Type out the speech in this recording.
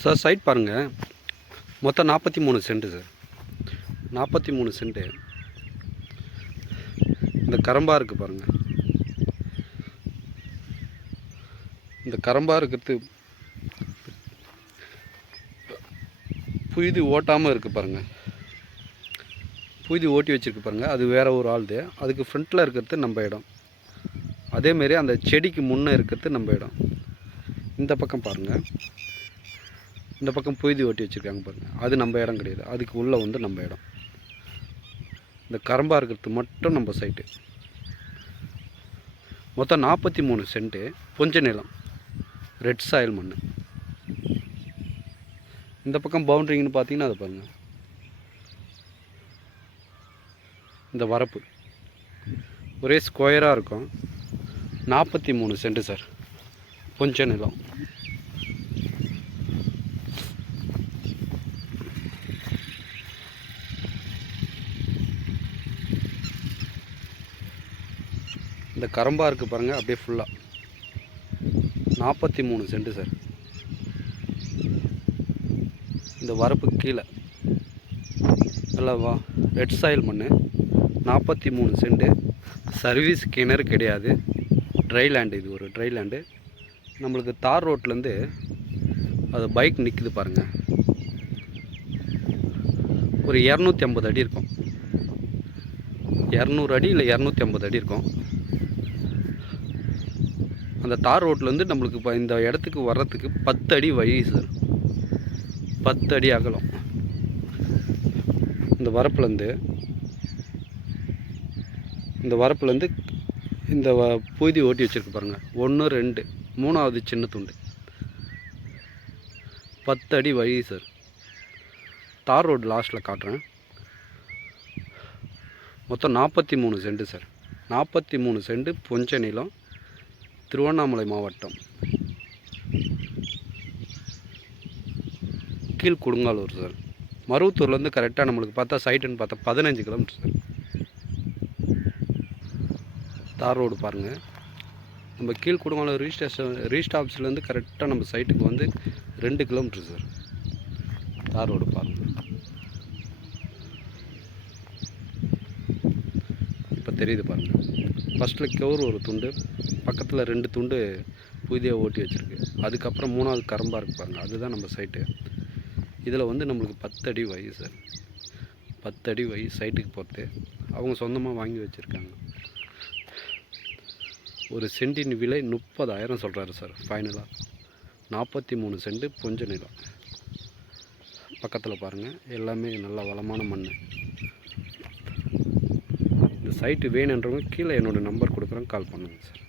Sir side பாருங்கள், மொத்தம் 43 cent sir. 43 cent. இந்த கரம்பா இருக்குது பாருங்கள், இந்த கரம்பா இருக்கிறது புழுதி ஓட்டாமல் இருக்குது பாருங்கள். புழுதி ஓட்டி வச்சுருக்கு பாருங்கள், அது வேறு ஒரு ஆளுது. அதுக்கு ஃப்ரண்ட்டில் இருக்கிறது நம்ம இடம். அதேமாரி அந்த செடிக்கு முன்னே இருக்கிறது நம்ம இடம். இந்த பக்கம் பாருங்கள், இந்த பக்கம் புழுதி ஓட்டி வச்சுருக்காங்க பாருங்கள், அது நம்ம இடம் கிடையாது. அதுக்கு உள்ளே வந்து நம்ம இடம். இந்த கரம்பா இருக்கிறது மட்டும் நம்ம சைட்டு. மொத்தம் 43 சென்ட்டு கொஞ்ச நிலம், ரெட் சாயில் மண். இந்த பக்கம் பவுண்ட்ரிங்கன்னு பார்த்தீங்கன்னா அதை பாருங்கள், இந்த வரப்பு ஒரே ஸ்கொயராக இருக்கும். 43 சென்ட்டு சார், கொஞ்ச நிலம். இந்த கரம்பா இருக்குது பாருங்கள், அப்படியே ஃபுல்லாக 43 சென்ட்டு சார். இந்த வரப்பு கீழே நல்லவா ரெட் சாயில் மண், 43 சென்ட்டு. சர்வீஸ் கிணறு கிடையாது, ட்ரை லேண்டு. இது ஒரு ட்ரை லேண்டு. நம்மளுக்கு தார் ரோட்லேருந்து அது பைக் நிற்குது பாருங்கள், ஒரு 250 அடி இருக்கும். 200 அடி இல்லை 250 அடி இருக்கும். அந்த தார் ரோட்லேருந்து நம்மளுக்கு இப்போ இந்த இடத்துக்கு வர்றதுக்கு 10 அடி வழி சார், 10 அடி அகலம். இந்த வரப்புலேருந்து இந்த புழுதி ஓட்டி வச்சுருக்கு பாருங்கள், 1 2 3வது சின்ன துண்டு, 10 அடி வழி சார். தார் ரோடு லாஸ்ட்டில் காட்டுறேன். மொத்தம் 43 சென்ட்டு சார். 43 சென்ட்டு கொஞ்ச நிலம், திருவண்ணாமலை மாவட்டம், கீழ் கொடுங்காலூர் சார். மருவத்தூர்லேருந்து கரெக்டாக நம்மளுக்கு பார்த்தா சைட்டுன்னு பார்த்தா 15 கிலோமீட்டர் சார். தார் ரோடு பாருங்கள், நம்ம கீழ் கொடுங்காலூர் ரீஸ்ட் ஆஃபீஸ்லேருந்து கரெக்டாக நம்ம சைட்டுக்கு வந்து 2 கிலோமீட்டர் சார். தார் ரோடு பாருங்கள், இப்போ தெரியுது பாருங்கள். ஃபஸ்ட்டில் கவுர் ஒரு துண்டு, பக்கத்தில் 2 துண்டு புதியாக ஓட்டி வச்சுருக்கு. அதுக்கப்புறம் 3வது கரம்பா இருக்குது பாருங்கள், அதுதான் நம்ம சைட்டு. இதில் வந்து நம்மளுக்கு 10 அடி வழி சார். 10 அடி வழி சைட்டுக்கு போகிறது. அவங்க சொந்தமாக வாங்கி வச்சுருக்காங்க. ஒரு சென்டின் விலை 30,000 சொல்கிறாரு சார் ஃபைனலாக. 43 சென்ட்டு கொஞ்ச நிலம். பக்கத்தில் பாருங்கள், எல்லாமே நல்ல வளமான மண். இந்த சைட்டு வேணுன்றவங்க கீழே என்னோடய நம்பர் கொடுக்குறேன், கால் பண்ணுங்கள் சார்.